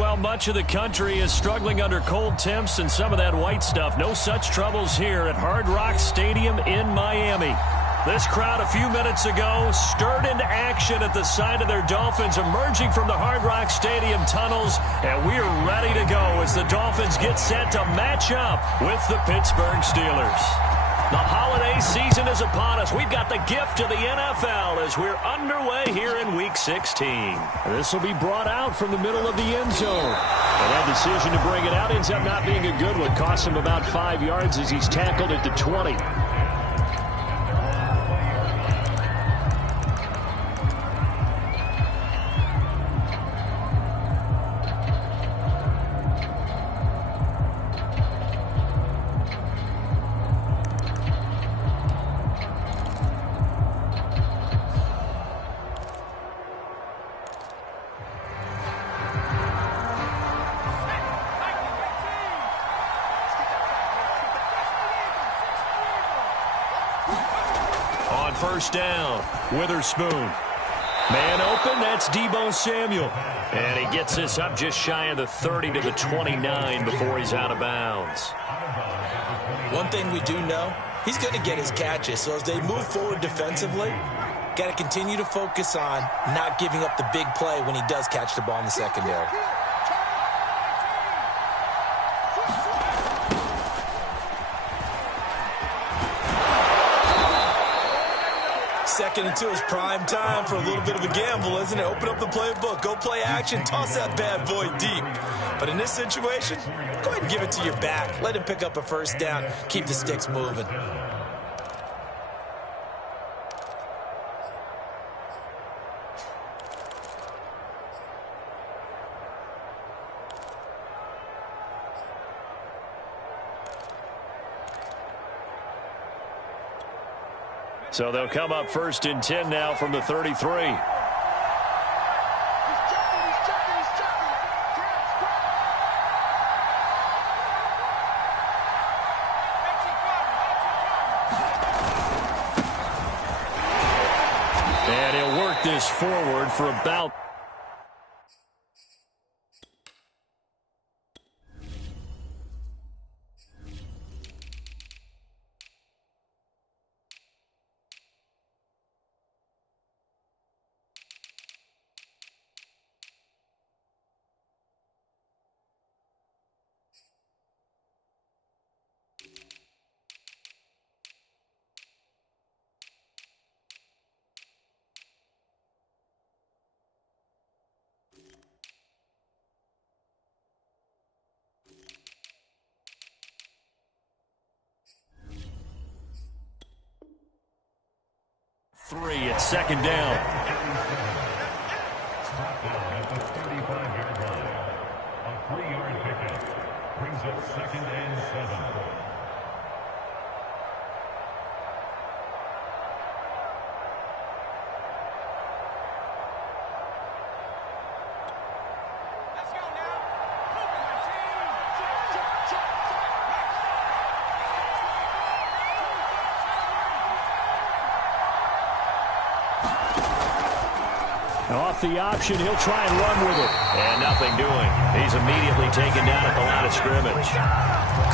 Well, much of the country is struggling under cold temps and some of that white stuff. No such troubles here at Hard Rock Stadium in Miami. This crowd a few minutes ago stirred into action at the side of their Dolphins emerging from the Hard Rock Stadium tunnels, and we're ready to go as the Dolphins get set to match up with the Pittsburgh Steelers. The holiday season is upon us. We've got the gift of the NFL as we're underway here in Week 16. This will be brought out from the middle of the end zone. And that decision to bring it out ends up not being a good one. Costs him about 5 yards as he's tackled at the 20. First down, Witherspoon. Man open, that's Deebo Samuel. And he gets this up just shy of the 30 to the 29 before he's out of bounds. One thing we do know, he's going to get his catches. So as they move forward defensively, got to continue to focus on not giving up the big play when he does catch the ball in the secondary. Second and 2 is prime time for a little bit of a gamble, isn't it? Open up the playbook, go play action, toss that bad boy deep. But in this situation, go ahead and give it to your back. Let him pick up a first down, keep the sticks moving. So they'll come up first and 10 now from the 33. And he'll work this forward for about... It's second down. At the 35-yard line, a 3-yard pickup brings up second and 7. Off the option, he'll try and run with it. And nothing doing. He's immediately taken down at the line of scrimmage.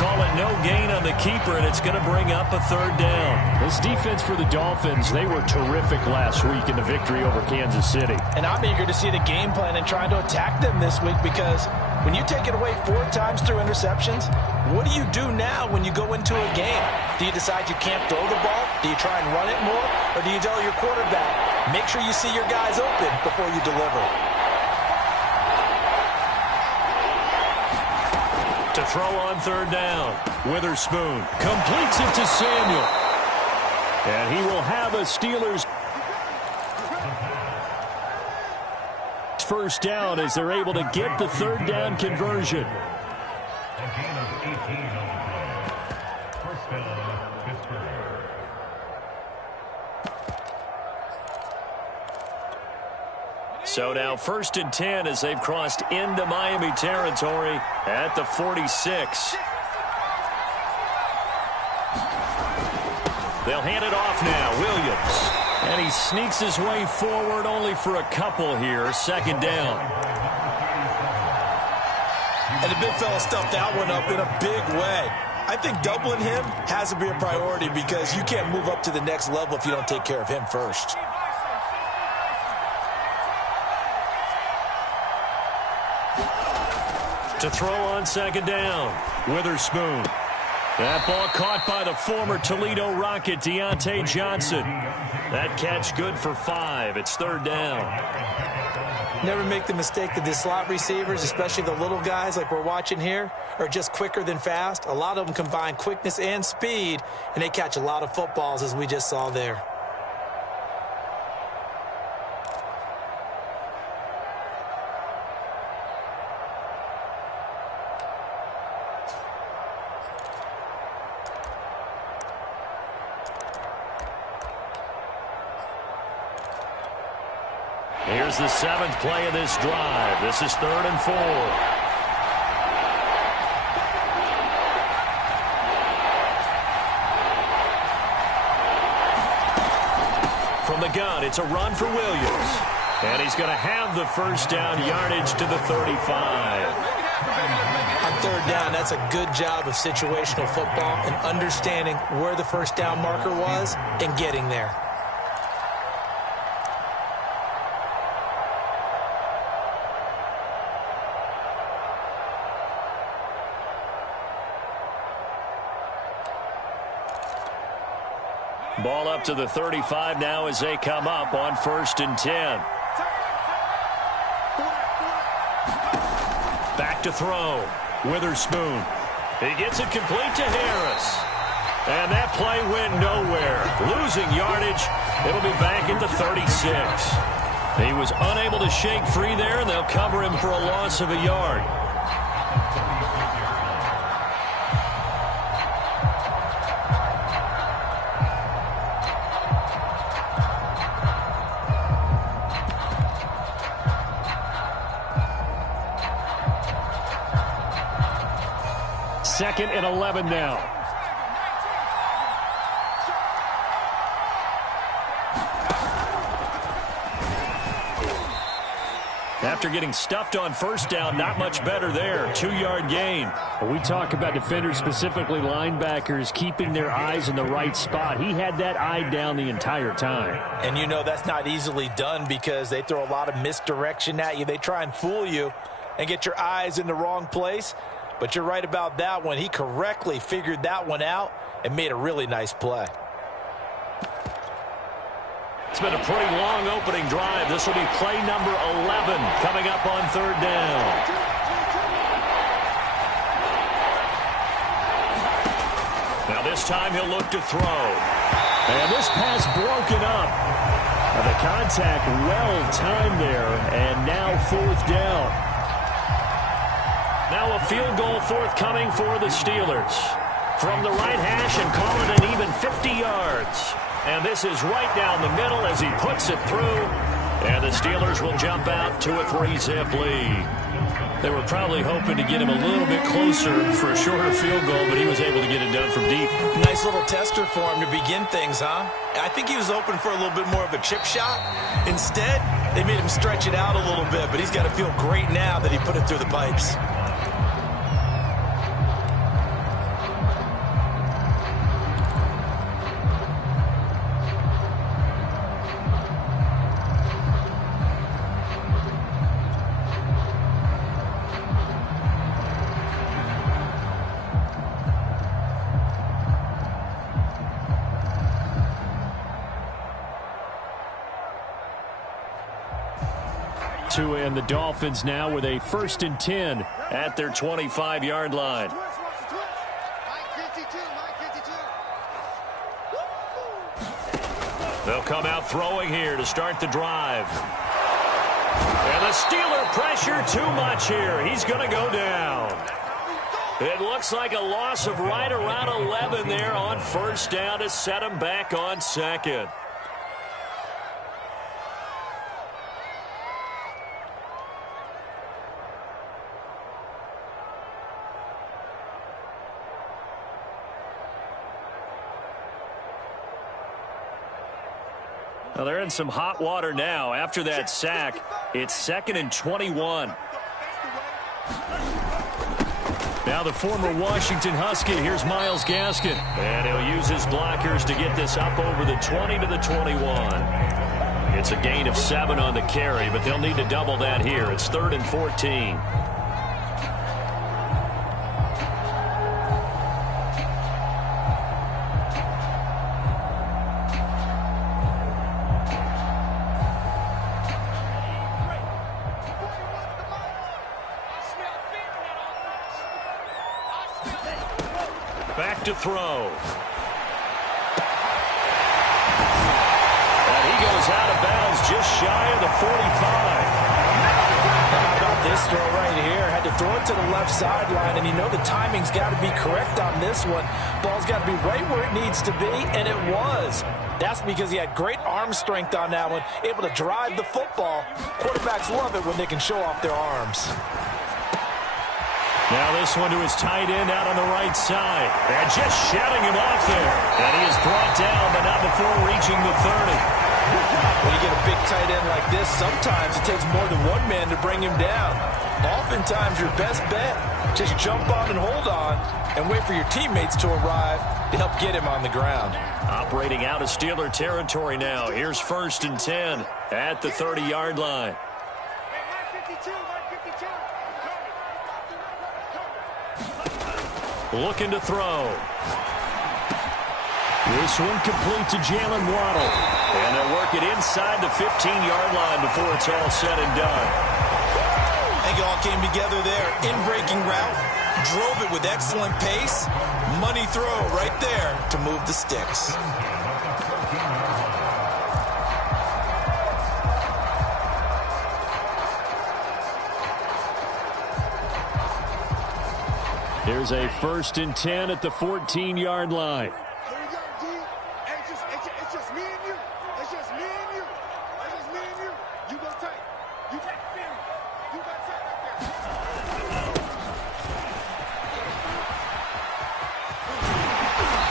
Call it no gain on the keeper, and it's going to bring up a third down. This defense for the Dolphins, they were terrific last week in the victory over Kansas City. And I'm eager to see the game plan and trying to attack them this week, because when you take it away 4 times through interceptions, what do you do now when you go into a game? Do you decide you can't throw the ball? Do you try and run it more? Or do you tell your quarterback, make sure you see your guys open before you deliver? To throw on third down, Witherspoon completes it to Samuel. And he will have a Steelers first down as they're able to get the third down conversion. A gain of 18 on the play. First down, Pittsburgh. So now first and 10 as they've crossed into Miami territory at the 46. They'll hand it off now, Williams. And he sneaks his way forward only for a couple here. Second down. And the big fella stuffed that one up in a big way. I think doubling him has to be a priority because you can't move up to the next level if you don't take care of him first. To throw on second down, Witherspoon. That ball caught by the former Toledo Rocket, Deontay Johnson. That catch good for 5. It's third down. Never make the mistake that the slot receivers, especially the little guys like we're watching here, are just quicker than fast. A lot of them combine quickness and speed, and they catch a lot of footballs, as we just saw there. Here's the 7th play of this drive. This is 3rd and 4. From the gun, it's a run for Williams. And he's going to have the first down, yardage to the 35. On third down, that's a good job of situational football and understanding where the first down marker was and getting there. Ball up to the 35 now as they come up on 1st and 10. Back to throw. Witherspoon. He gets it complete to Harris. And that play went nowhere. Losing yardage. It'll be back at the 36. He was unable to shake free there, and they'll cover him for a loss of a yard. Second and 11 now. After getting stuffed on first down, not much better there. 2-yard gain. When we talk about defenders, specifically linebackers, keeping their eyes in the right spot. He had that eye down the entire time. And you know that's not easily done because they throw a lot of misdirection at you. They try and fool you and get your eyes in the wrong place. But you're right about that one. He correctly figured that one out and made a really nice play. It's been a pretty long opening drive. This will be play number 11 coming up on 3rd down. Now this time he'll look to throw. And this pass broken up. The contact well timed there, and now 4th down. Now a field goal forthcoming for the Steelers. From the right hash and call it an even 50 yards. And this is right down the middle as he puts it through. And the Steelers will jump out to a 3-zip lead. They were probably hoping to get him a little bit closer for a shorter field goal, but he was able to get it done from deep. Nice little tester for him to begin things, huh? I think he was open for a little bit more of a chip shot. Instead, they made him stretch it out a little bit, but he's got to feel great now that he put it through the pipes. And the Dolphins now with a 1st and 10 at their 25-yard line. They'll come out throwing here to start the drive. And the Steeler pressure too much here. He's going to go down. It looks like a loss of right around 11 there on 1st down to set him back on 2nd. Well, they're in some hot water now. After that sack, it's 2nd and 21. Now the former Washington Husky. Here's Myles Gaskin. And he'll use his blockers to get this up over the 20 to the 21. It's a gain of 7 on the carry, but they'll need to double that here. It's 3rd and 14. Back to throw. And he goes out of bounds just shy of the 45. How about this throw right here? Had to throw it to the left sideline, and you know the timing's got to be correct on this one. Ball's got to be right where it needs to be, and it was. That's because he had great arm strength on that one, able to drive the football. Quarterbacks love it when they can show off their arms. Now this one to his tight end out on the right side. And just shutting him off there. And he is brought down, but not before reaching the 30. When you get a big tight end like this, sometimes it takes more than one man to bring him down. Oftentimes, your best bet, just jump on and hold on and wait for your teammates to arrive to help get him on the ground. Operating out of Steeler territory now. Here's 1st and 10 at the 30-yard line. Looking to throw. This one complete to Jalen Waddle. And they'll work it inside the 15-yard line before it's all said and done. I think it all came together there. In-breaking route. Drove it with excellent pace. Money throw right there to move the sticks. Here's a 1st and 10 at the 14-yard line. It's just me and you. It's just me and you. It's just me and you. You go tight. You take spirit. You go tight right there.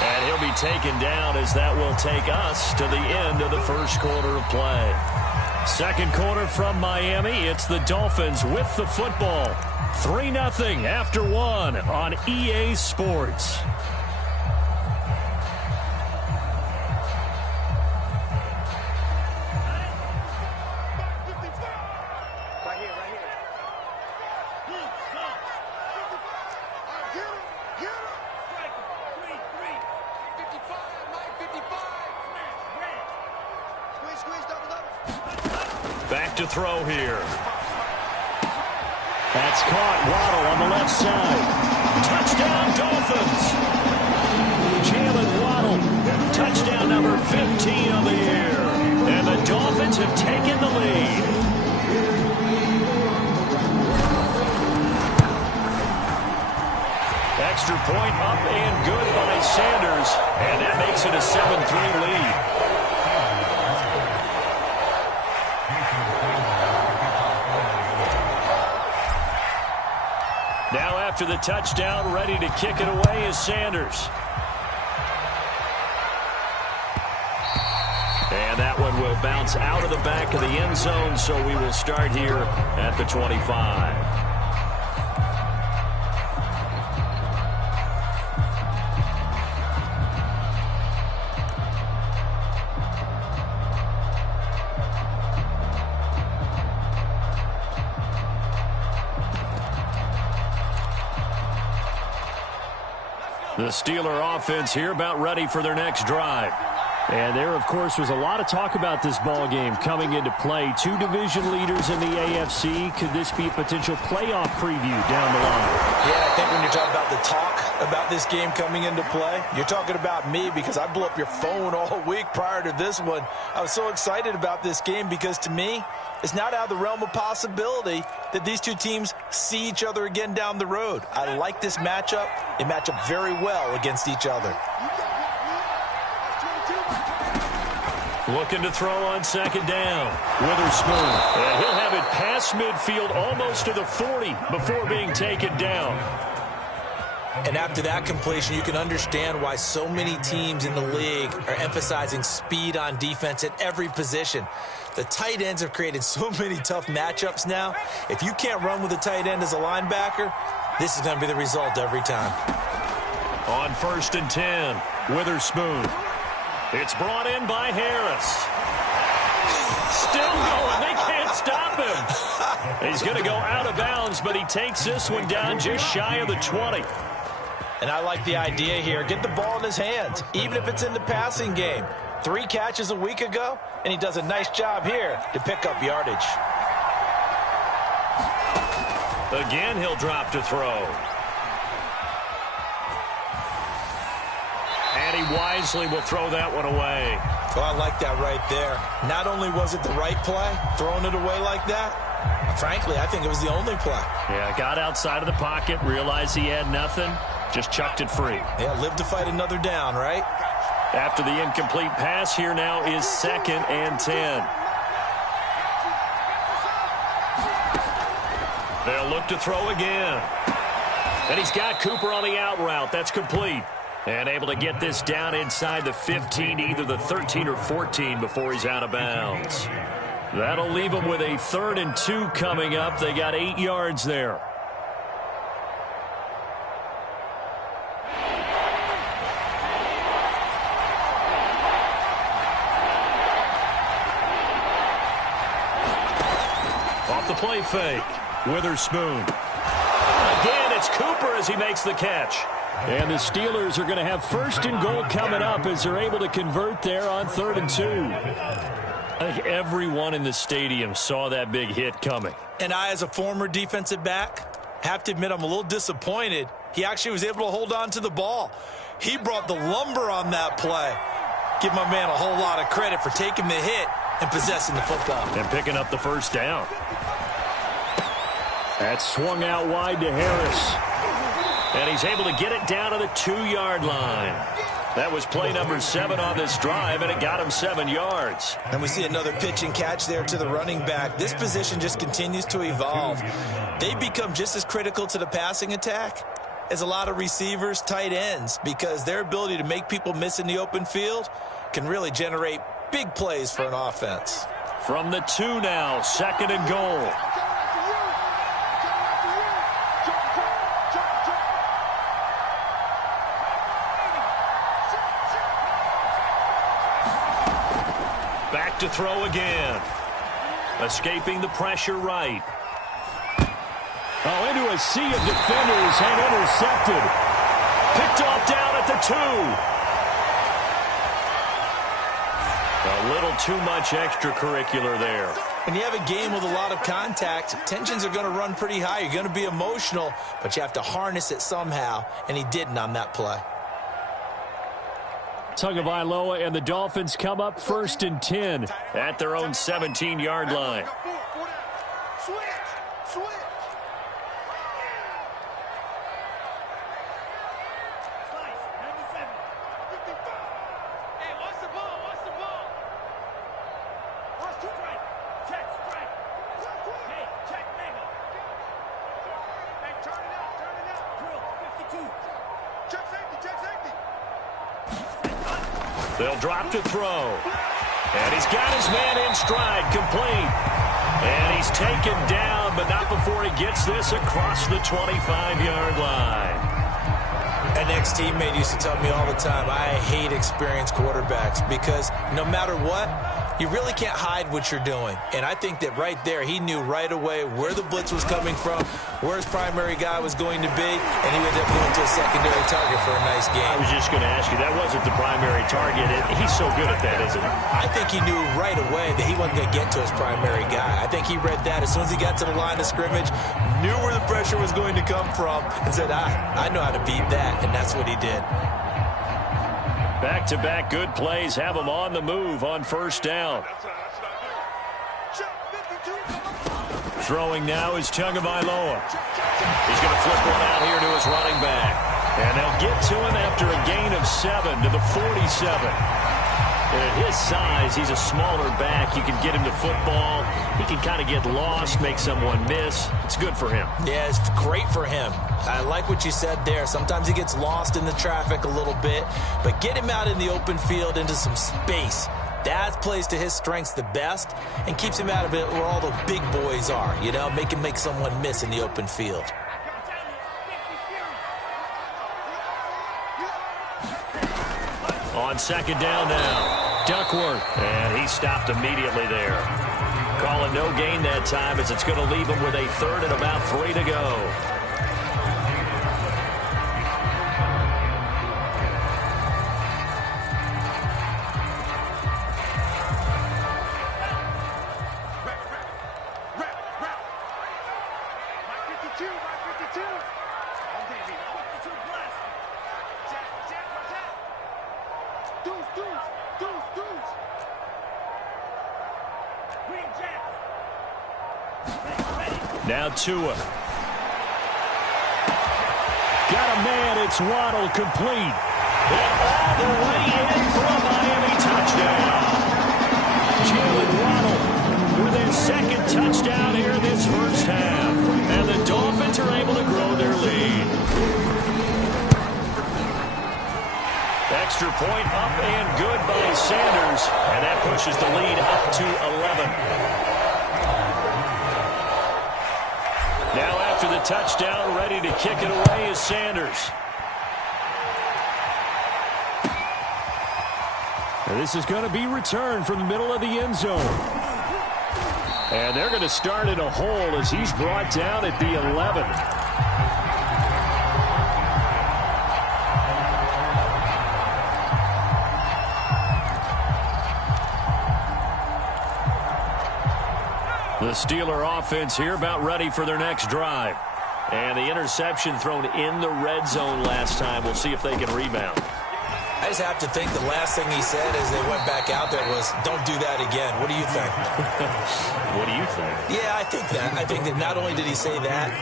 And he'll be taken down as that will take us to the end of the first quarter of play. Second quarter from Miami. It's the Dolphins with the football. 3-0 after 1 on EA Sports. Back to throw here. That's caught. Waddle on the left side. Touchdown, Dolphins. Jalen Waddle. Touchdown number 15 of the year. And the Dolphins have taken the lead. Extra point up and good by Sanders. And that makes it a 7-3 lead. Now after the touchdown, ready to kick it away is Sanders. And that one will bounce out of the back of the end zone, so we will start here at the 25. The Steeler offense here about ready for their next drive. And there, of course, was a lot of talk about this ball game coming into play. 2 division leaders in the AFC. Could this be a potential playoff preview down the line? Yeah, I think when you're talking about the talk about this game coming into play, you're talking about me because I blew up your phone all week prior to this one. I was so excited about this game because, to me, it's not out of the realm of possibility that these two teams see each other again down the road. I like this matchup. They match up very well against each other. Looking to throw on second down. Witherspoon. And he'll have it past midfield almost to the 40 before being taken down. And after that completion, you can understand why so many teams in the league are emphasizing speed on defense at every position. The tight ends have created so many tough matchups now. If you can't run with a tight end as a linebacker, This is going to be the result every time. On 1st and 10, Witherspoon. It's brought in by Harris. Still going. They can't stop him. He's going to go out of bounds, but he takes this one down just shy of the 20. And I like the idea here. Get the ball in his hands, even if it's in the passing game. 3 catches a week ago, and he does a nice job here to pick up yardage. Again, he'll drop to throw. And he wisely will throw that one away. Oh, I like that right there. Not only was it the right play, throwing it away like that, frankly, I think it was the only play. Yeah, got outside of the pocket, realized he had nothing, just chucked it free. Yeah, live to fight another down, right? After the incomplete pass, here now is 2nd and 10. They'll look to throw again. And he's got Cooper on the out route. That's complete. And able to get this down inside the 15, either the 13 or 14 before he's out of bounds. That'll leave him with a 3rd and 2 coming up. They got 8 yards there. Off the play fake. Witherspoon. Again, it's Cooper as he makes the catch. And the Steelers are going to have 1st and goal coming up as they're able to convert there on 3rd and 2. I think everyone in the stadium saw that big hit coming. And I, as a former defensive back, have to admit I'm a little disappointed. He actually was able to hold on to the ball. He brought the lumber on that play. Give my man a whole lot of credit for taking the hit and possessing the football. And picking up the 1st down. That's swung out wide to Harris. And he's able to get it down to the 2-yard line. That was play number 7 on this drive, and it got him 7 yards. And we see another pitch and catch there to the running back. This position just continues to evolve. They become just as critical to the passing attack as a lot of receivers, tight ends, because their ability to make people miss in the open field can really generate big plays for an offense. From the 2 now, 2nd and goal. Back to throw again. Escaping the pressure right. Oh, into a sea of defenders and intercepted. Picked off down at the 2. A little too much extracurricular there. When you have a game with a lot of contact, tensions are going to run pretty high. You're going to be emotional, but you have to harness it somehow, and he didn't on that play. Tagovailoa and the Dolphins come up 1st and 10 at their own 17-yard line. They'll drop to throw. And he's got his man in stride, complete. And he's taken down, but not before he gets this across the 25-yard line. An ex-teammate used to tell me all the time, I hate experienced quarterbacks because no matter what, you really can't hide what you're doing. And I think that right there, he knew right away where the blitz was coming from, where his primary guy was going to be, and he would definitely go to a secondary target for a nice game. I was just going to ask you, that wasn't the primary target. He's so good at that, isn't he? I think he knew right away that he wasn't going to get to his primary guy. I think he read that as soon as he got to the line of scrimmage, knew where the pressure was going to come from, and said, I know how to beat that, and that's what he did. Back-to-back good plays have him on the move on 1st down. Throwing now is Tagovailoa. He's going to flip one out here to his running back. And they'll get to him after a gain of 7 to the 47. And at his size, he's a smaller back. You can get him to football. He can kind of get lost, make someone miss. It's good for him. Yeah, it's great for him. I like what you said there. Sometimes he gets lost in the traffic a little bit, but get him out in the open field into some space. That plays to his strengths the best and keeps him out of it where all the big boys are, you know, make someone miss in the open field. On second down now, Duckworth. And he stopped immediately there. Calling no gain that time as it's going to leave him with a third and about 3 to go. Now Tua. Got a man. It's Waddle complete. And all the way in for a Miami touchdown. Jalen Waddle with his second touchdown here in this first half. And the Dolphins are able to grow their lead. Extra point up and good by Sanders. And that pushes the lead up to 11. Now after the touchdown, ready to kick it away is Sanders. And this is going to be returned from the middle of the end zone. And they're going to start in a hole as he's brought down at the 11. The Steeler offense here about ready for their next drive. And the interception thrown in the red zone last time. We'll see if they can rebound. I just have to think the last thing he said as they went back out there was, don't do that again. What do you think? What do you think? Yeah, I think that. I think that not only did he say that,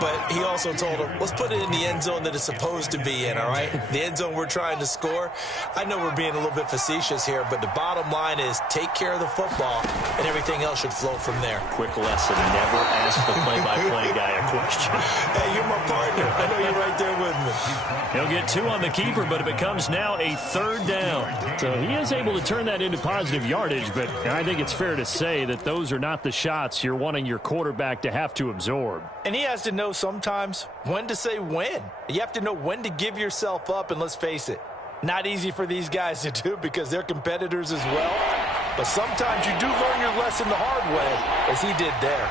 but he also told him, let's put it in the end zone that it's supposed to be in, all right? The end zone we're trying to score. I know we're being a little bit facetious here, but the bottom line is take care of the football, and everything else should flow from there. Quick lesson, never ask the play-by-play guy a question. Hey, you're my partner. I know you're right there with me. He'll get 2 on the keeper, but it becomes now a third down. So he is able to turn that into positive yardage, but I think it's fair to say that those are not the shots you're wanting your quarterback to have to absorb. And he has to know sometimes when to say when. You have to know when to give yourself up, and let's face it, not easy for these guys to do because they're competitors as well. But sometimes you do learn your lesson the hard way, as he did there.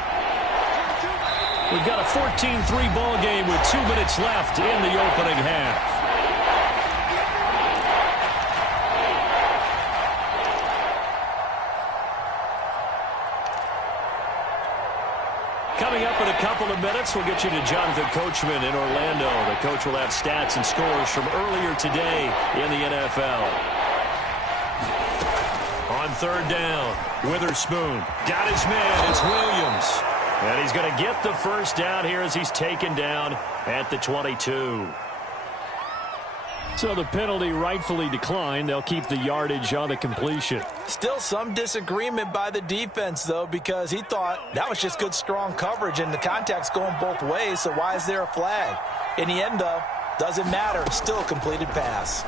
We've got a 14-3 ball game with 2 minutes left in the opening half. Coming up in a couple of minutes, we'll get you to Jonathan Coachman in Orlando. The coach will have stats and scores from earlier today in the NFL. On third down, Witherspoon got his man. It's Williams. And he's going to get the first down here as he's taken down at the 22. So the penalty rightfully declined. They'll keep the yardage on the completion. Still some disagreement by the defense, though, because he thought that was just good, strong coverage, and the contact's going both ways, so why is there a flag? In the end, though, doesn't matter. Still a completed pass.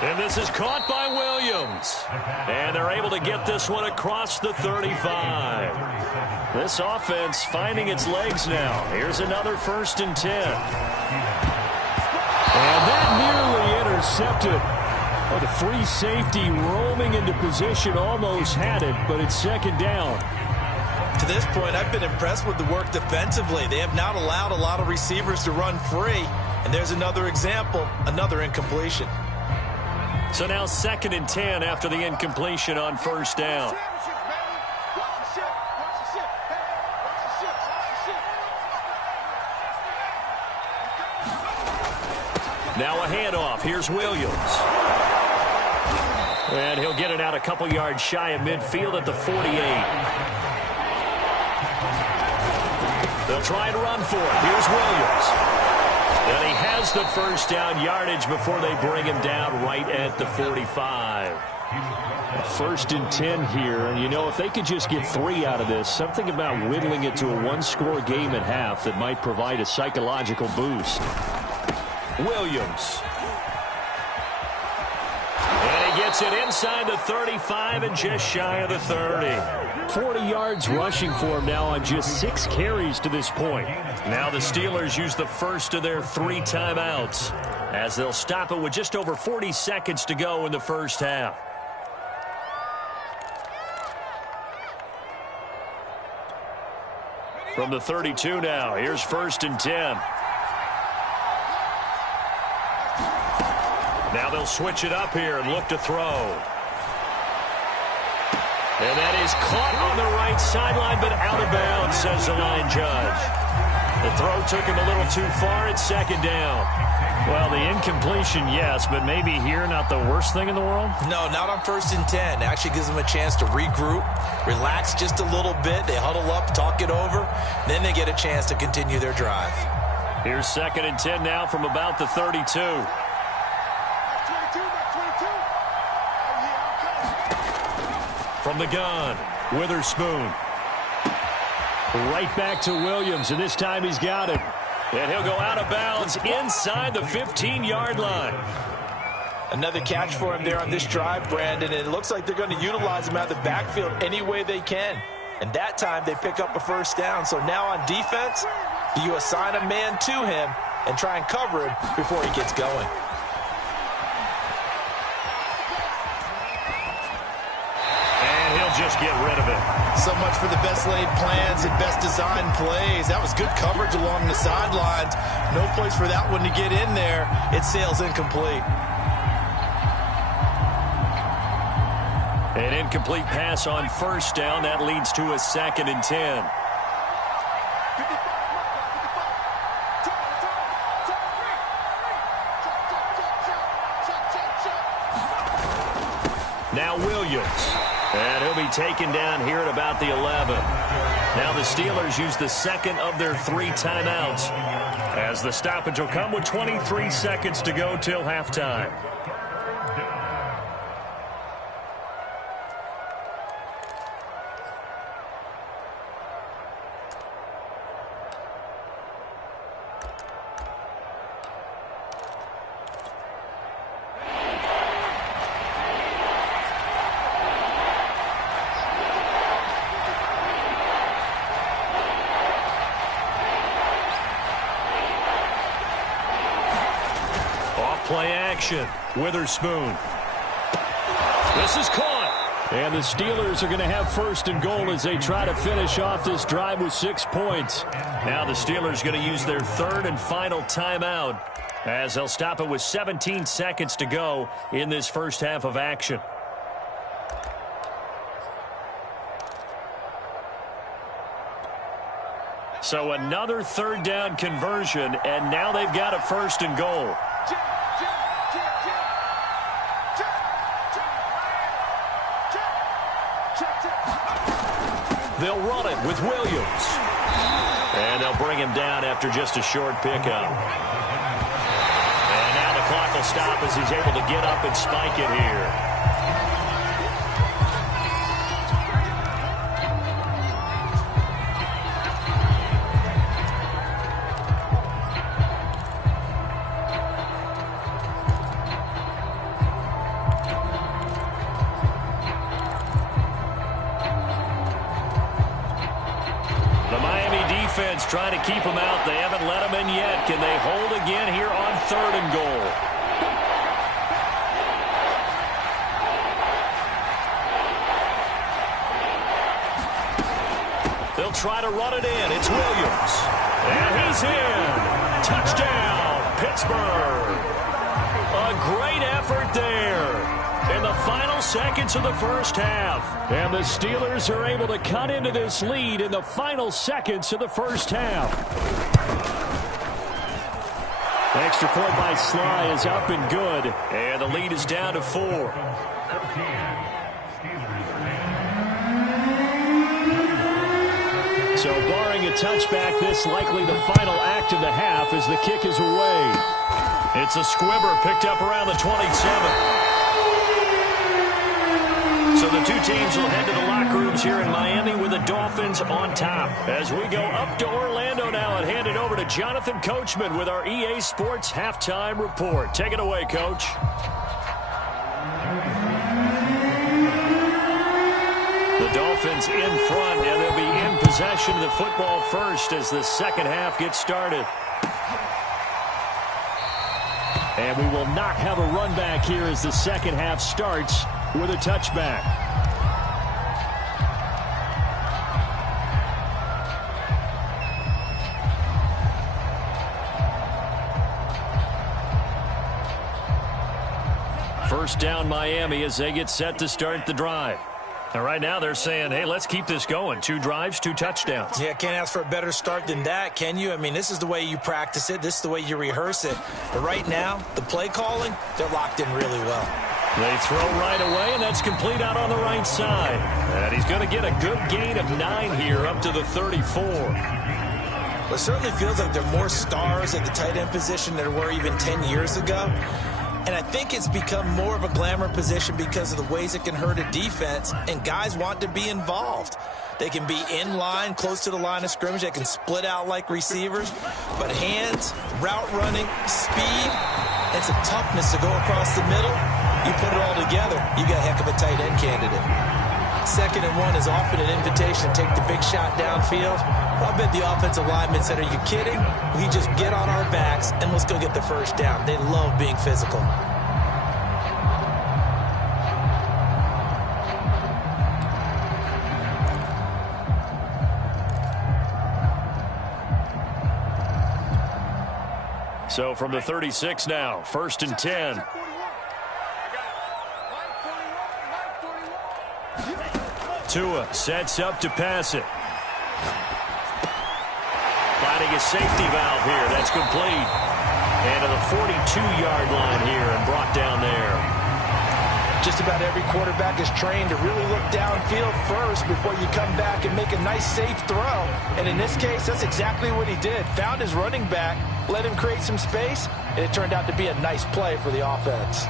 And this is caught by Williams. And they're able to get this one across the 35. This offense finding its legs now. Here's another 1st and 10. And that nearly intercepted. Oh, the free safety roaming into position almost had it, but it's second down. To this point, I've been impressed with the work defensively. They have not allowed a lot of receivers to run free. And there's another example, another incompletion. So now 2nd and 10 after the incompletion on 1st down. Now a handoff. Here's Williams. And he'll get it out a couple yards shy of midfield at the 48. They'll try and run for it. Here's Williams. And he has the first down yardage before they bring him down right at the 45. 1st and 10 here. And, you know, if they could just get 3 out of this, something about whittling it to a 1-score game at half that might provide a psychological boost. Williams. And he gets it inside the 35 and just shy of the 30. 40 yards rushing for him now on just 6 carries to this point. Now the Steelers use the first of their 3 timeouts. as they'll stop it with just over 40 seconds to go in the first half. From the 32 now, here's 1st and 10. Now they'll switch it up here and look to throw. And that is caught on the right sideline, but out of bounds, says the line judge. The throw took him a little too far at 2nd down. Well, the incompletion, yes, but maybe here not the worst thing in the world? No, not on 1st and 10. It actually gives them a chance to regroup, relax just a little bit. They huddle up, talk it over. Then they get a chance to continue their drive. Here's 2nd and 10 now from about the 32. From the gun, Witherspoon. Right back to Williams, and this time he's got it. And he'll go out of bounds inside the 15-yard line. Another catch for him there on this drive, Brandon, and it looks like they're going to utilize him out of the backfield any way they can. And that time they pick up a 1st down. So now on defense, do you assign a man to him and try and cover him before he gets going? Just get rid of it. So much for the best laid plans and best designed plays. That was good coverage along the sidelines. No place for that one to get in there. It sails incomplete. An incomplete pass on 1st down. That leads to a 2nd and 10. Now Williams. And he'll be taken down here at about the 11. Now the Steelers use the 2nd of their 3 timeouts, as the stoppage will come with 23 seconds to go till halftime. Play action. Witherspoon. This is caught. And the Steelers are going to have 1st and goal as they try to finish off this drive with 6 points. Now the Steelers going to use their 3rd and final timeout, as they'll stop it with 17 seconds to go in this first half of action. So another 3rd down conversion, and now they've got a 1st and goal. They'll run it with Williams. And they'll bring him down after just a short pickup. And now the clock will stop as he's able to get up and spike it here. Trying to keep him out. They haven't let him in yet. Can they hold again here on 3rd and goal? They'll try to run it in. It's Williams. And he's in. Touchdown, Pittsburgh. A great effort there in the final seconds of the first half. And the Steelers are able to cut into this lead in the final seconds of the first half. The extra point by Sly is up and good. And the lead is down to 4. So barring a touchback, this likely the final act of the half as the kick is away. It's a squibber picked up around the 27. So the two teams will head to the locker rooms here in Miami with the Dolphins on top. As we go up to Orlando now and hand it over to Jonathan Coachman with our EA Sports Halftime Report. Take it away, Coach. The Dolphins in front, and they'll be in possession of the football first as the second half gets started. And we will not have a run back here as the second half starts with a touchback. First down Miami as they get set to start the drive. And right now they're saying, hey, let's keep this going. 2 drives, 2 touchdowns. Yeah, can't ask for a better start than that, can you? I mean, this is the way you practice it. This is the way you rehearse it. But right now, the play calling, they're locked in really well. They throw right away, and that's complete out on the right side. And he's going to get a good gain of 9 here up to the 34. Well, it certainly feels like there are more stars at the tight end position than there were even 10 years ago. And I think it's become more of a glamour position because of the ways it can hurt a defense, and guys want to be involved. They can be in line, close to the line of scrimmage. They can split out like receivers. But hands, route running, speed, and some toughness to go across the middle, you put it all together, you got a heck of a tight end candidate. 2nd and 1 is often an invitation to take the big shot downfield. I bet the offensive lineman said, are you kidding? We just get on our backs and let's go get the first down. They love being physical. So from the 36 now, 1st and 10. Tua sets up to pass it. Finding a safety valve here. That's complete. And to the 42-yard line here and brought down there. Just about every quarterback is trained to really look downfield first before you come back and make a nice, safe throw. And in this case, that's exactly what he did. Found his running back, let him create some space, and it turned out to be a nice play for the offense.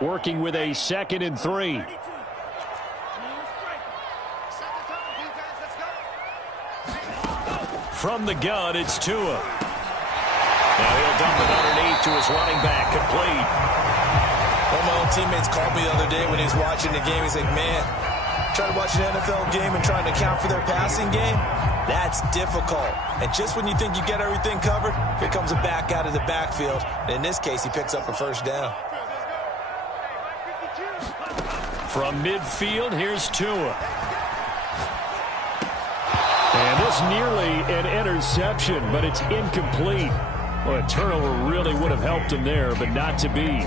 Working with a 2nd and 3. From the gun, it's Tua. Now he'll dump it underneath to his running back, complete. One of my own teammates called me the other day when he was watching the game. He's like, man, trying to watch an NFL game and trying to account for their passing game, that's difficult. And just when you think you get everything covered, here comes a back out of the backfield. And in this case, he picks up a first down. From midfield, here's Tua. And this nearly an interception, but it's incomplete. Well, a turnover really would have helped him there, but not to be.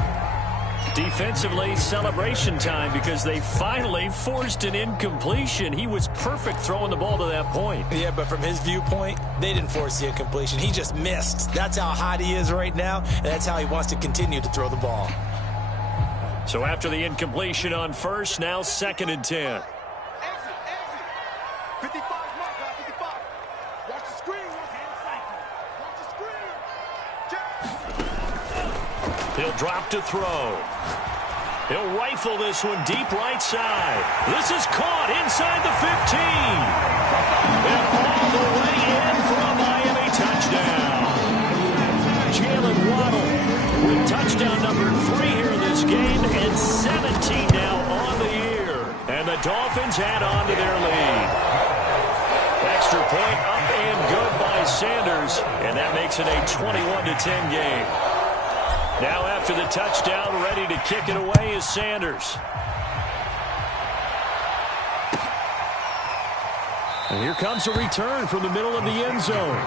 Defensively, celebration time because they finally forced an incompletion. He was perfect throwing the ball to that point. Yeah, but from his viewpoint, they didn't force the incompletion. He just missed. That's how hot he is right now, and that's how he wants to continue to throw the ball. So after the incompletion on 1st, now 2nd and 10. Exit. 55 mark, 55. Watch the screen. Watch the screen. He'll drop to throw. He'll rifle this one deep right side. This is caught inside the 15. And all the way in for a Miami touchdown. Jalen Waddle with touchdown number 3 here in this game, and 17 now on the year. And the Dolphins add on to their lead. Extra point up and good by Sanders, and that makes it a 21-10 game. Now after the touchdown, ready to kick it away is Sanders. And here comes a return from the middle of the end zone.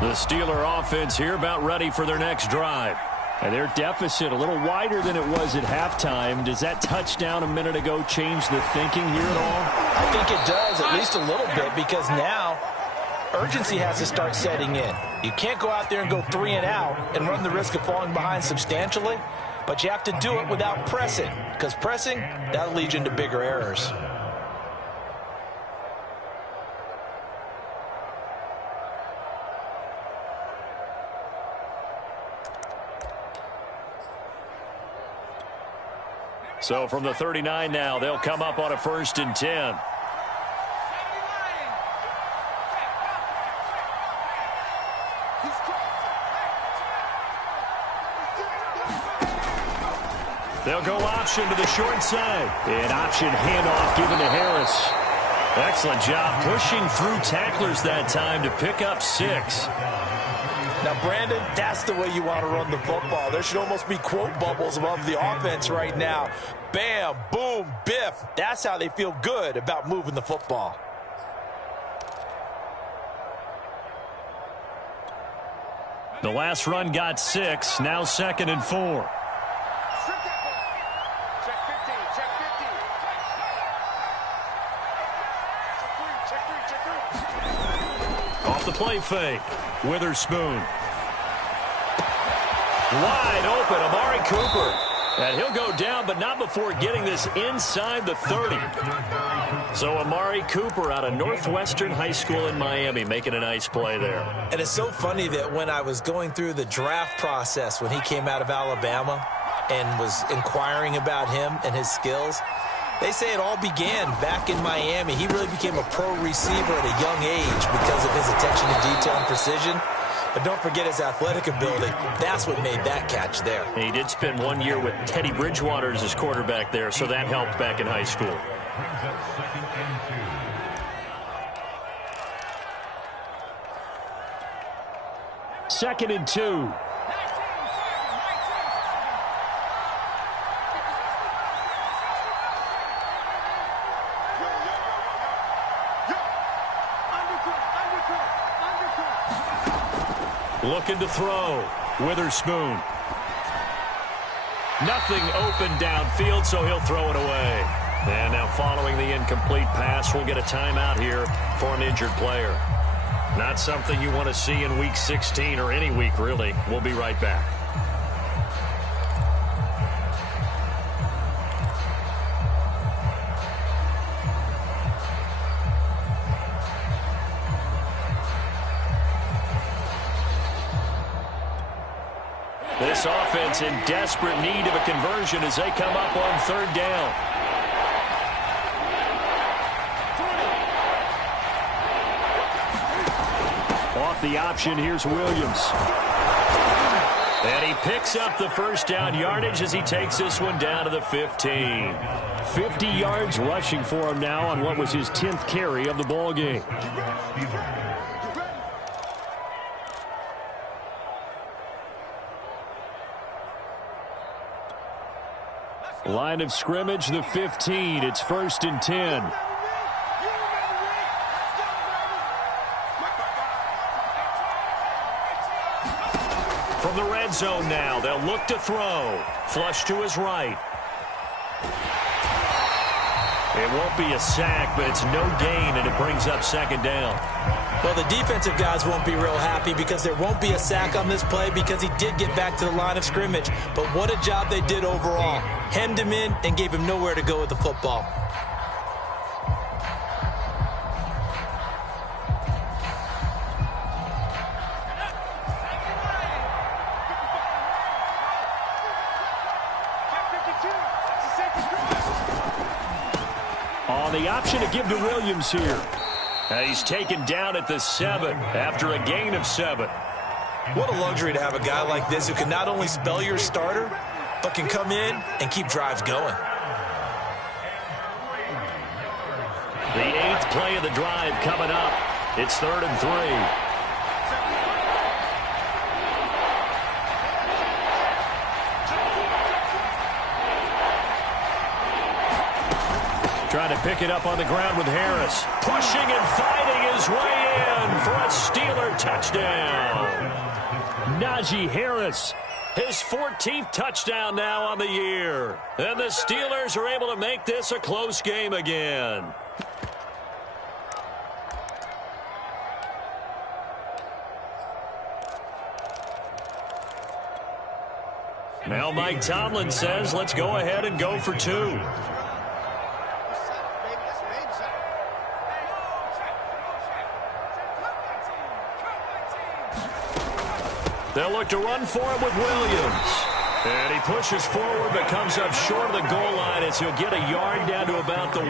The Steeler offense here about ready for their next drive. And their deficit a little wider than it was at halftime. Does that touchdown a minute ago change the thinking here at all? I think it does, at least a little bit, because now urgency has to start setting in. You can't go out there and go 3 and out and run the risk of falling behind substantially, but you have to do it without pressing, because pressing, that'll lead you into bigger errors. So from the 39 now, they'll come up on a 1st and 10. They'll go option to the short side. An option handoff given to Harris. Excellent job pushing through tacklers that time to pick up 6. Now, Brandon, that's the way you want to run the football. There should almost be quote bubbles above the offense right now. Bam, boom, biff. That's how they feel good about moving the football. The last run got 6. Now 2nd and 4. Off the play fake. Witherspoon. Wide open, Amari Cooper. And he'll go down, but not before getting this inside the 30. So Amari Cooper out of Northwestern High School in Miami making a nice play there. And it's so funny that when I was going through the draft process when he came out of Alabama and was inquiring about him and his skills, they say it all began back in Miami. He really became a pro receiver at a young age because of his attention to detail and precision. But don't forget his athletic ability. That's what made that catch there. He did spend 1 year with Teddy Bridgewater as his quarterback there, so that helped back in high school. Second and 2. Looking to throw. Witherspoon. Nothing open downfield, so he'll throw it away. And now following the incomplete pass, we'll get a timeout here for an injured player. Not something you want to see in Week 16 or any week, really. We'll be right back. This offense in desperate need of a conversion as they come up on 3rd down. Off the option, here's Williams. And he picks up the 1st down yardage as he takes this one down to the 15. 50 yards rushing for him now on what was his 10th carry of the ball game. Line of scrimmage, the 15. It's 1st and 10. From the red zone now, they'll look to throw. Flush to his right. It won't be a sack, but it's no gain, and it brings up 2nd down. Well, the defensive guys won't be real happy because there won't be a sack on this play because he did get back to the line of scrimmage. But what a job they did overall. Hemmed him in and gave him nowhere to go with the football. On the option to give to Williams here. And he's taken down at the 7 after a gain of 7. What a luxury to have a guy like this who can not only spell your starter, but can come in and keep drives going. The 8th play of the drive coming up. It's 3rd and 3. Trying to pick it up on the ground with Harris. Pushing and fighting his way in for a Steeler touchdown. Najee Harris. His 14th touchdown now on the year. And the Steelers are able to make this a close game again. Now Mike Tomlin says, let's go ahead and go for 2. They'll look to run for him with Williams. And he pushes forward but comes up short of the goal line as he'll get a yard down to about the 1.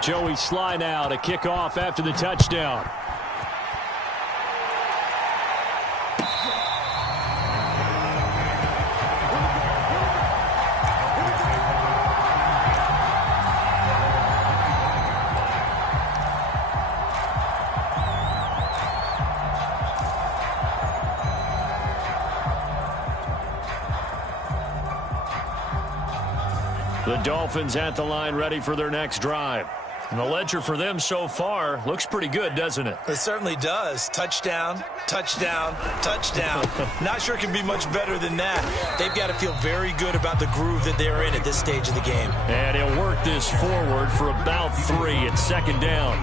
Joey Sly now to kick off after the touchdown. The Dolphins at the line ready for their next drive. And the ledger for them so far looks pretty good, doesn't it? It certainly does. Touchdown, touchdown, touchdown. Not sure it can be much better than that. They've got to feel very good about the groove that they're in at this stage of the game. And he'll work this forward for about 3 at second down.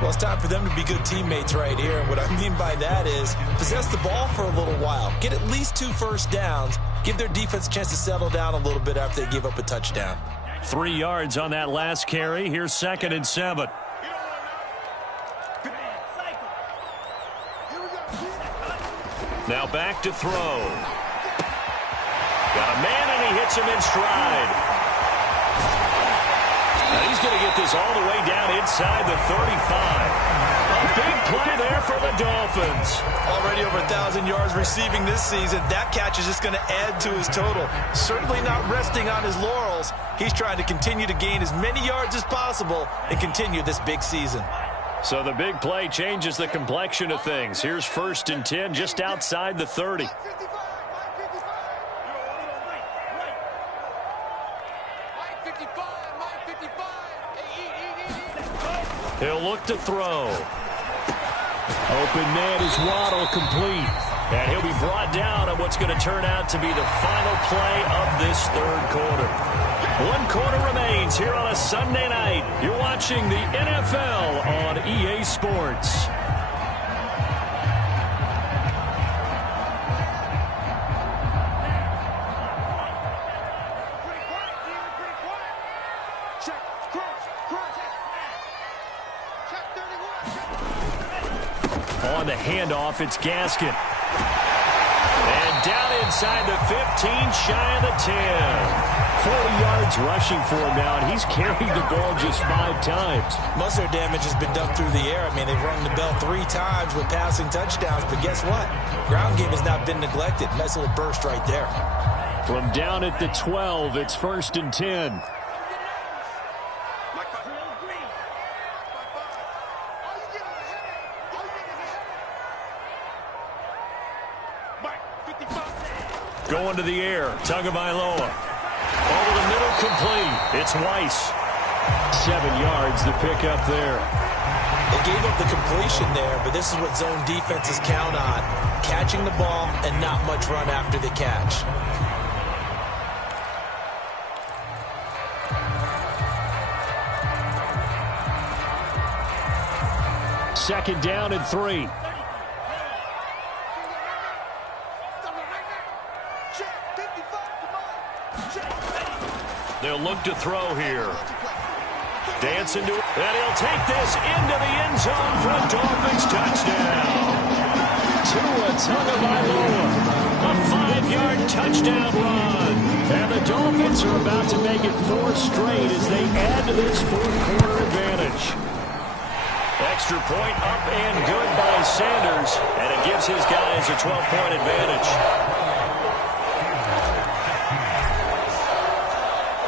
Well, it's time for them to be good teammates right here. And what I mean by that is possess the ball for a little while. Get at least 2 first downs. Give their defense a chance to settle down a little bit after they give up a touchdown. 3 yards on that last carry. Here's 2nd and 7. Now back to throw. Got a man, and he hits him in stride. Now he's going to get this all the way down inside the 35. A big play there for the Dolphins. Already over 1,000 yards receiving this season. That catch is just going to add to his total. Certainly not resting on his laurels. He's trying to continue to gain as many yards as possible and continue this big season. So the big play changes the complexion of things. Here's 1st and 10 just outside the 30. He'll look to throw. Open man is Waddle, complete. And he'll be brought down on what's going to turn out to be the final play of this 3rd quarter. 1 quarter remains here on a Sunday night. You're watching the NFL on EA Sports. On the handoff, it's Gaskin. And down inside the 15, shy of the 10. 40 yards rushing for him now, and he's carried the ball just 5 times. Most of their damage has been done through the air. I mean, they've rung the bell 3 times with passing touchdowns, but guess what? Ground game has not been neglected. Nice little burst right there. From down at the 12, it's 1st and 10. Going to the air, Tagovailoa. Over the middle, complete. It's Weiss. 7 yards, the pickup there. They gave up the completion there, but this is what zone defenses count on. Catching the ball and not much run after the catch. Second down and 3. They'll look to throw here. Dance into it, and he'll take this into the end zone for a Dolphins touchdown. Tagovailoa, a 5-yard touchdown run. And the Dolphins are about to make it 4 straight as they add to this 4th quarter advantage. Extra point up and good by Sanders, and it gives his guys a 12-point advantage.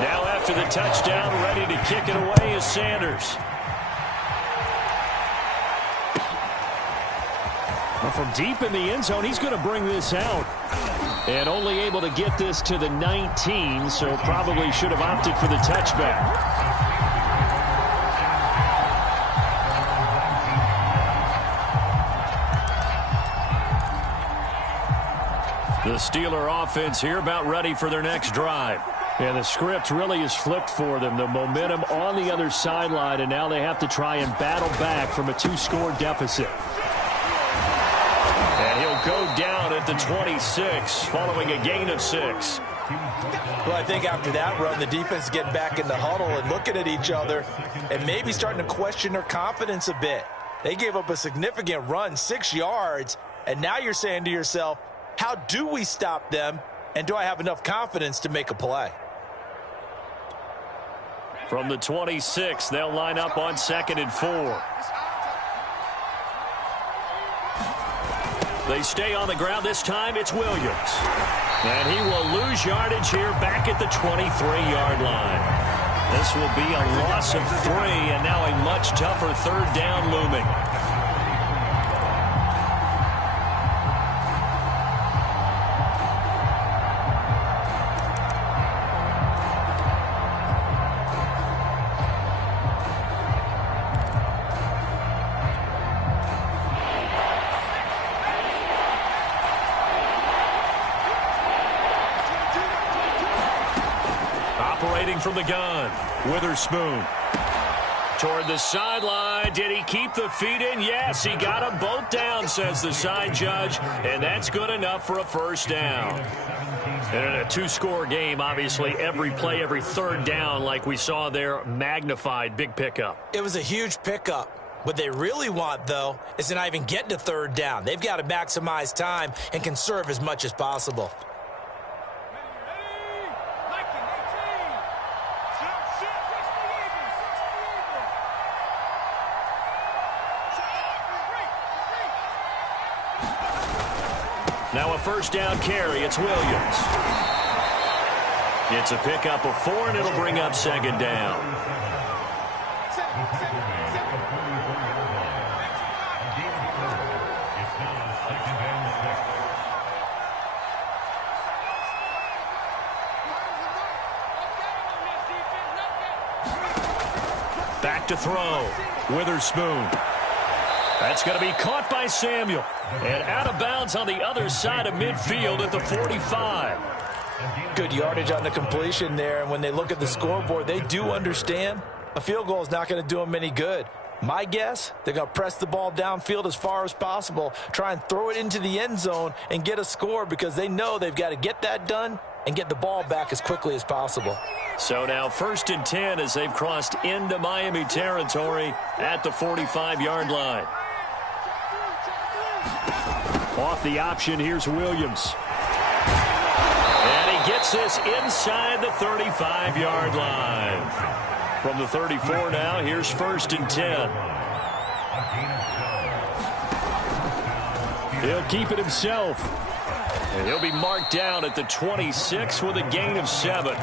Now after the touchdown, ready to kick it away is Sanders. Well, from deep in the end zone, he's going to bring this out. And only able to get this to the 19, so probably should have opted for the touchback. The Steeler offense here about ready for their next drive. And the script really is flipped for them. The momentum on the other sideline, and now they have to try and battle back from a 2-score deficit. And he'll go down at the 26 following a gain of 6. Well, I think after that run, the defense is getting back in the huddle and looking at each other and maybe starting to question their confidence a bit. They gave up a significant run, 6 yards, and now you're saying to yourself, how do we stop them, and do I have enough confidence to make a play? From the 26, they'll line up on 2nd and 4. They stay on the ground. This time it's Williams. And he will lose yardage here back at the 23-yard line. This will be a loss of 3, and now a much tougher 3rd down looming. Operating from the gun, Witherspoon. Toward the sideline. Did he keep the feet in? Yes, he got them both down, says the side judge, and that's good enough for a first down. And in a two-score game, obviously, every play, every third down, like we saw there, magnified. Big pickup. It was a huge pickup. What they really want, though, is to not even get to third down. They've got to maximize time and conserve as much as possible. Now a first down carry. It's Williams. It's a pickup of 4, and it'll bring up second down. Back to throw. Witherspoon. That's going to be caught by Samuel. And out of bounds on the other side of midfield at the 45. Good yardage on the completion there. And when they look at the scoreboard, they do understand a field goal is not going to do them any good. My guess, they're going to press the ball downfield as far as possible, try and throw it into the end zone and get a score because they know they've got to get that done and get the ball back as quickly as possible. So now 1st and 10 as they've crossed into Miami territory at the 45-yard line. Off the option, here's Williams. And he gets this inside the 35-yard line. From the 34 now, here's 1st and 10. He'll keep it himself. And he'll be marked down at the 26 with a gain of 7.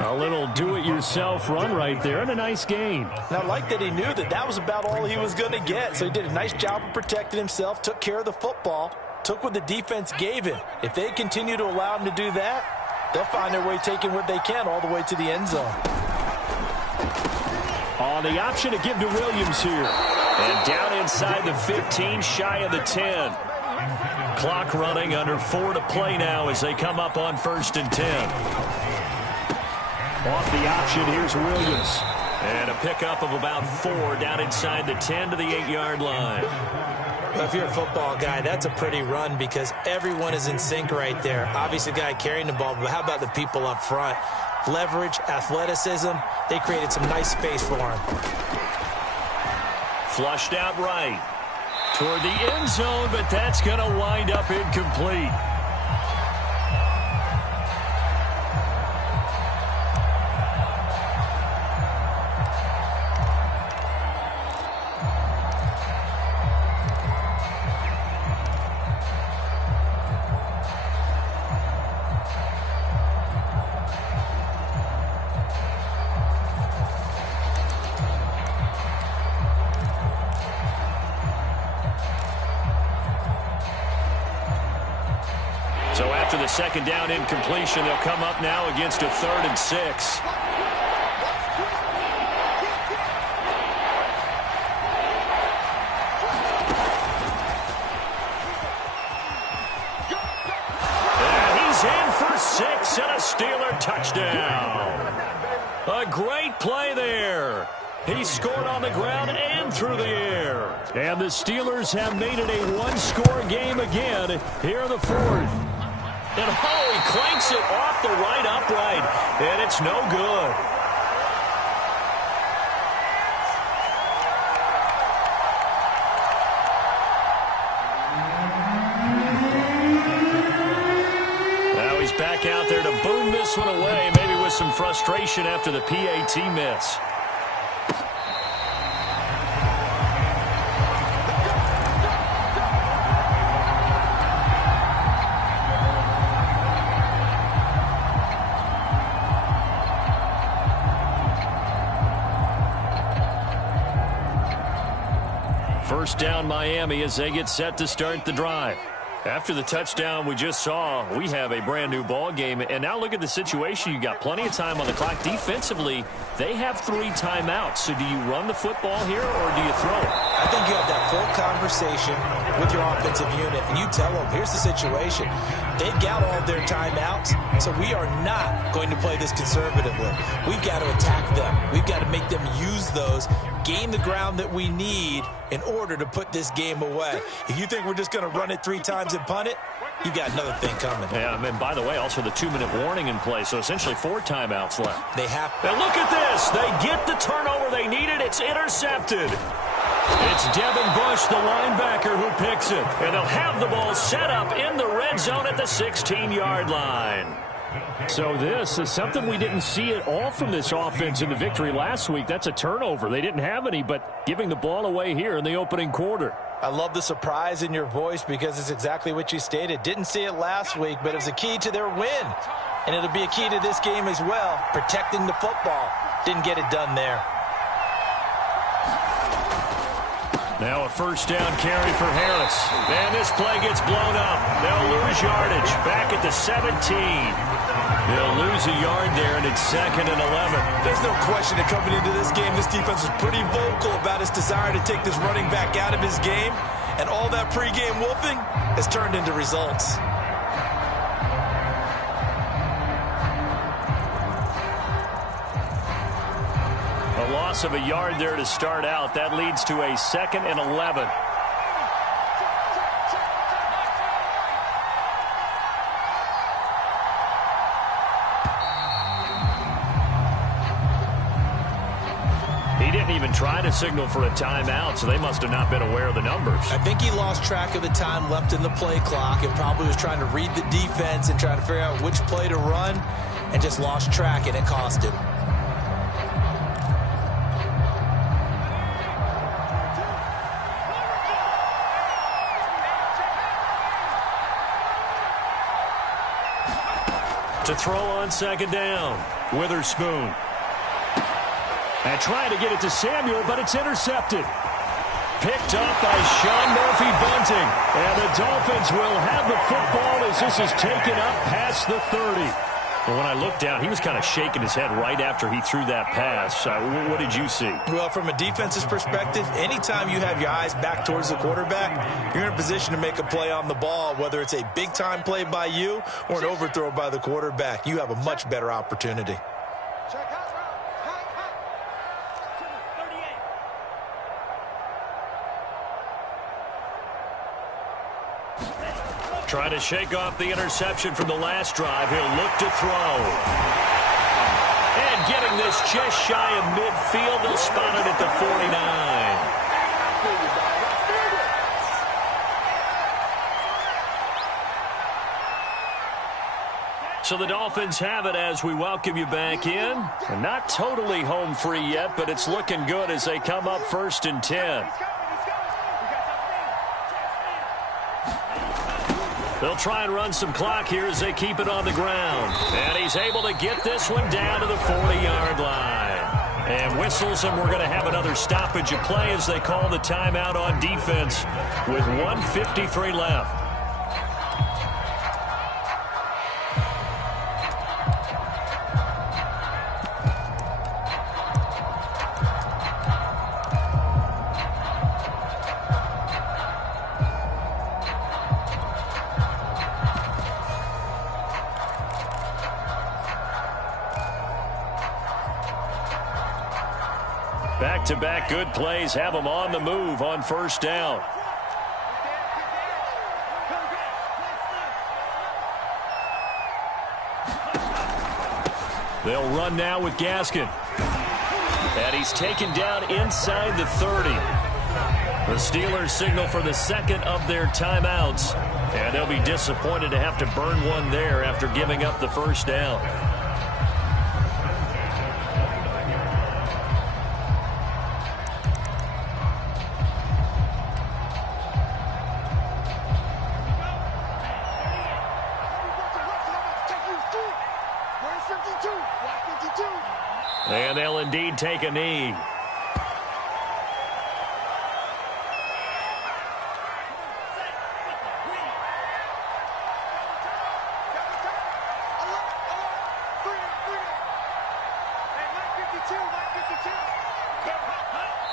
A little do-it-yourself run right there and a nice gain. And I like that he knew that that was about all he was going to get. So he did a nice job of protecting himself, took care of the football, took what the defense gave him. If they continue to allow him to do that, they'll find their way taking what they can all the way to the end zone. On the option to give to Williams here. And down inside the 15, shy of the 10. Clock running, under 4 to play now as they come up on 1st and 10. Off the option, here's Williams. And a pickup of about 4 down inside the 10 to the 8-yard line. Well, if you're a football guy, that's a pretty run because everyone is in sync right there. Obviously, the guy carrying the ball, but how about the people up front? Leverage, athleticism, they created some nice space for him. Flushed out right. Toward the end zone, but that's going to wind up incomplete. So after the second down incompletion, they'll come up now against a 3rd and 6. And he's in for 6 and a Steeler touchdown. A great play there. He scored on the ground and through the air. And the Steelers have made it a one-score game again here in the 4th. And he clanks it off the right upright, and it's no good. Now he's back out there to boom this one away, maybe with some frustration after the PAT miss. First down Miami as they get set to start the drive. After the touchdown we just saw, we have a brand new ball game. And now look at the situation. You got plenty of time on the clock. Defensively, they have 3 timeouts. So do you run the football here or do you throw it? I think you have that full conversation with your offensive unit, and you tell them, here's the situation. They've got all their timeouts, so we are not going to play this conservatively. We've got to attack them. We've got to make them use those, gain the ground that we need in order to put this game away. If you think we're just going to run it 3 times and punt it, you got another thing coming. Yeah, and by the way, also the 2-minute warning in play, so essentially 4 timeouts left. They have. And look at this. They get the turnover they needed. It's intercepted. It's Devin Bush, the linebacker, who picks it. And they'll have the ball set up in the red zone at the 16-yard line. So this is something we didn't see at all from this offense in the victory last week. That's a turnover. They didn't have any, but giving the ball away here in the opening quarter. I love the surprise in your voice because it's exactly what you stated. Didn't see it last week, but it was a key to their win. And it'll be a key to this game as well, protecting the football. Didn't get it done there. Now a first down carry for Harris. And this play gets blown up. They'll lose yardage. Back at the 17. They'll lose a yard there, and it's 2nd and 11. There's no question that coming into this game, this defense was pretty vocal about its desire to take this running back out of his game. And all that pregame wolfing has turned into results. A loss of a yard there to start out. That leads to a 2nd and 11. He didn't even try to signal for a timeout, so they must have not been aware of the numbers. I think he lost track of the time left in the play clock and probably was trying to read the defense and trying to figure out which play to run and just lost track, and it cost him. To throw on 2nd down, Witherspoon. And trying to get it to Samuel, but it's intercepted. Picked up by Sean Murphy-Bunting. And the Dolphins will have the football as this is taken up past the 30. And when I looked down, he was kind of shaking his head right after he threw that pass. What did you see? Well, from a defense's perspective, anytime you have your eyes back towards the quarterback, you're in a position to make a play on the ball, whether it's a big-time play by you or an overthrow by the quarterback. You have a much better opportunity. Trying to shake off the interception from the last drive. He'll look to throw. And getting this just shy of midfield. They'll spot it at the 49. So the Dolphins have it as we welcome you back in. And not totally home free yet, but it's looking good as they come up 1st and 10. They'll try and run some clock here as they keep it on the ground. And he's able to get this one down to the 40-yard line. And whistles, and we're going to have another stoppage of play as they call the timeout on defense with 1:53 left. Back-to-back good plays have them on the move on 1st down. They'll run now with Gaskin. And he's taken down inside the 30. The Steelers signal for the 2nd of their timeouts. And they'll be disappointed to have to burn one there after giving up the 1st down. And they'll indeed take a knee.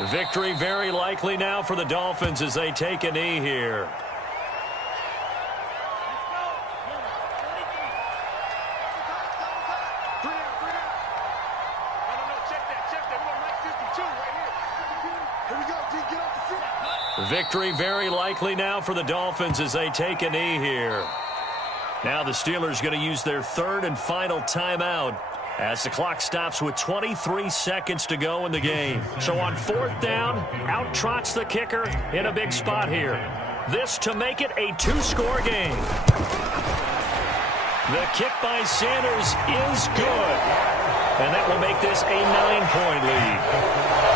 Victory very likely now for the Dolphins as they take a knee here. Victory very likely now for the Dolphins as they take a knee here. Now the Steelers going to use their third and final timeout as the clock stops with 23 seconds to go in the game. So on fourth down, out trots the kicker in a big spot here. This to make it a two-score game. The kick by Sanders is good. And that will make this a 9-point lead.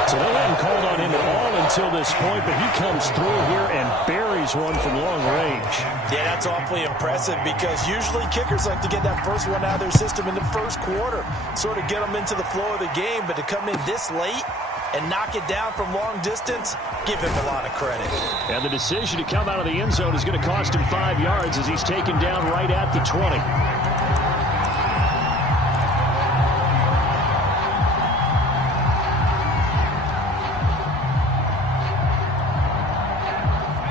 So they hadn't called on him at all until this point, but he comes through here and buries one from long range. Yeah, that's awfully impressive because usually kickers like to get that first one out of their system in the first quarter, sort of get them into the flow of the game, but to come in this late and knock it down from long distance, give him a lot of credit. And the decision to come out of the end zone is going to cost him 5 yards as he's taken down right at the 20.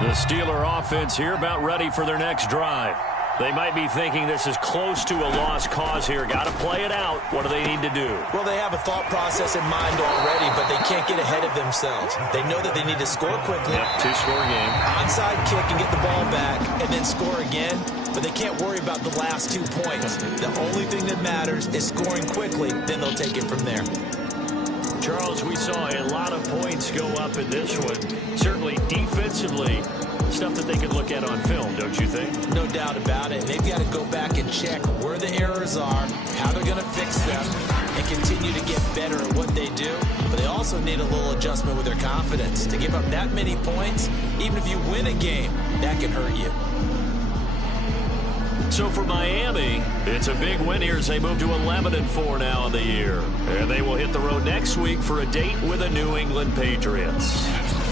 The Steeler offense here about ready for their next drive. They might be thinking this is close to a lost cause here. Got to play it out. What do they need to do? Well, they have a thought process in mind already, but they can't get ahead of themselves. They know that they need to score quickly. Yep, two-score game. Onside kick and get the ball back and then score again, but they can't worry about the last 2 points. The only thing that matters is scoring quickly, then they'll take it from there. Charles, we saw a lot of points go up in this one. Certainly defensively, stuff that they could look at on film, don't you think? No doubt about it. They've got to go back and check where the errors are, how they're going to fix them, and continue to get better at what they do. But they also need a little adjustment with their confidence. To give up that many points, even if you win a game, that can hurt you. So for Miami, it's a big win here as they move to 11-4 now in the year. And they will hit the road next week for a date with the New England Patriots.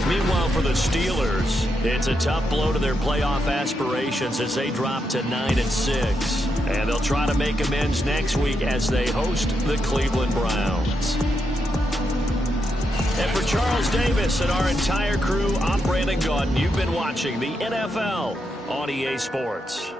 Meanwhile, for the Steelers, it's a tough blow to their playoff aspirations as they drop to 9-6. And they'll try to make amends next week as they host the Cleveland Browns. And for Charles Davis and our entire crew, I'm Brandon Gaudin. You've been watching the NFL on EA Sports.